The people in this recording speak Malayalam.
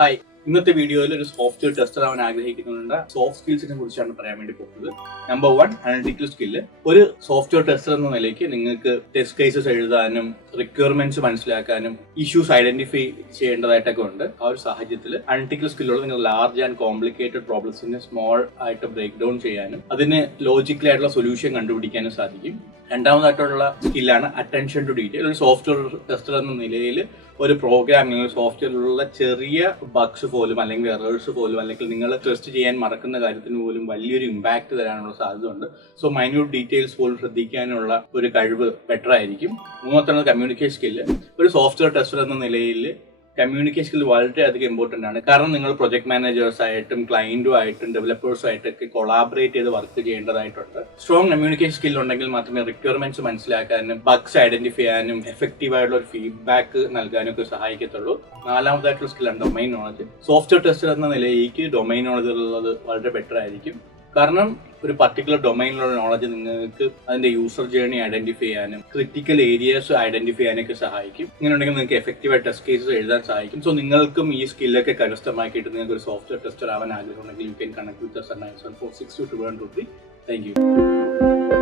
ഹായ്, ഇന്നത്തെ വീഡിയോയിൽ ഒരു സോഫ്റ്റ്വെയർ ടെസ്റ്റർ ആവാൻ ആഗ്രഹിക്കുന്നുണ്ട്. സോഫ്റ്റ് സ്കിൽസിനെ കുറിച്ചാണ് പറയാൻ വേണ്ടി പോകുന്നത്. Number 1, analytical skill. ഒരു സോഫ്റ്റ്വെയർ ടെസ്റ്റർ എന്ന നിലയ്ക്ക് നിങ്ങൾക്ക് ടെസ്റ്റ് കേസസ് എഴുതാനും റിക്വയർമെന്റ്സ് മനസ്സിലാക്കാനും ഇഷ്യൂസ് ഐഡന്റിഫൈ ചെയ്യേണ്ടതായിട്ടൊക്കെ ഉണ്ട്. ആ ഒരു സാഹചര്യത്തിൽ അനലിറ്റിക്കൽ സ്കില്ലുള്ള നിങ്ങൾ ലാർജ് ആൻഡ് കോംപ്ലിക്കേറ്റഡ് പ്രോബ്ലംസിനെ സ്മോൾ ആയിട്ട് ബ്രേക്ക് ഡൗൺ ചെയ്യാനും അതിന് ലോജിക്കലി ആയിട്ടുള്ള സൊല്യൂഷൻ കണ്ടുപിടിക്കാനും സാധിക്കും. രണ്ടാമതായിട്ടുള്ള സ്കില്ലാണ് അറ്റൻഷൻ ടു ഡീറ്റെയിൽ. ഒരു സോഫ്റ്റ്വെയർ ടെസ്റ്റർ എന്ന നിലയിൽ ഒരു പ്രോഗ്രാമിംഗ് സോഫ്റ്റ്വെയറിലുള്ള ചെറിയ ബഗ്സ് പോലും അല്ലെങ്കിൽ എറേഴ്സ് പോലും അല്ലെങ്കിൽ നിങ്ങൾ ടെസ്റ്റ് ചെയ്യാൻ മറക്കുന്ന കാര്യത്തിന് പോലും വലിയൊരു ഇമ്പാക്ട് തരാനുള്ള സാധ്യത ഉണ്ട്. സോ മൈന്യൂട്ട് ഡീറ്റെയിൽസ് പോലും ശ്രദ്ധിക്കാനുള്ള ഒരു കഴിവ് ബെറ്റർ ആയിരിക്കും. മൂന്നാമത്തെ കമ്മ്യൂണിക്കേഷൻ സ്കില്ല്. ഒരു സോഫ്റ്റ്വെയർ ടെസ്റ്റർ എന്ന നിലയിൽ കമ്മ്യൂണിക്കേഷൻ സ്കിൽ വളരെയധികം ഇമ്പോർട്ടൻ്റ് ആണ്. കാരണം നിങ്ങൾ പ്രൊജക്ട് മാനേജേഴ്സ് ആയിട്ടും ക്ലയന്റും ആയിട്ടും ഡെവലപ്പേഴ്സും ആയിട്ടൊക്കെ കൊളാബറേറ്റ് ചെയ്ത് വർക്ക് ചെയ്യേണ്ടതായിട്ടുണ്ട്. സ്ട്രോങ് കമ്മ്യൂണിക്കേഷൻ സ്കിൽ ഉണ്ടെങ്കിൽ മാത്രമേ റിക്വയർമെന്റ്സ് മനസ്സിലാക്കാനും ബഗ്സ് ഐഡന്റിഫൈ ചെയ്യാനും എഫക്റ്റീവ് ആയിട്ടുള്ള ഒരു ഫീഡ്ബാക്ക് നൽകാനും ഒക്കെ സഹായിക്കത്തുള്ളൂ. നാലാമതായിട്ടുള്ള സ്കില്ലാണ് ഡൊമൈൻ നോളജ്. സോഫ്റ്റ്വെയർ ടെസ്റ്റർ എന്ന നിലയിലേക്ക് ഡൊമൈൻ നോളജ് ഉള്ളത് വളരെ ബെറ്റർ ആയിരിക്കും. കാരണം ഒരു പർട്ടിക്കുലർ ഡൊമൈനിലുള്ള നോളജ് നിങ്ങൾക്ക് അതിന്റെ യൂസർ ജേർണി ഐഡന്റിഫൈ ചെയ്യാനും ക്രിട്ടിക്കൽ ഏരിയാസ് ഐഡന്റിഫൈ ചെയ്യാനൊക്കെ സഹായിക്കും. ഇങ്ങനെ ഉണ്ടെങ്കിൽ നിങ്ങൾക്ക് എഫക്റ്റീവായി ടെസ്റ്റ് കേസസ് എഴുതാൻ സഹായിക്കും. സോ നിങ്ങൾക്കും ഈ സ്കില്ലൊക്കെ കരസ്ഥമാക്കിയിട്ട് നിങ്ങൾക്ക് ഒരു സോഫ്റ്റ്വെയർ ടെസ്റ്റർ ആവാൻ ആഗ്രഹമുണ്ടെങ്കിൽ you can connect with us at 974622123. Thank you.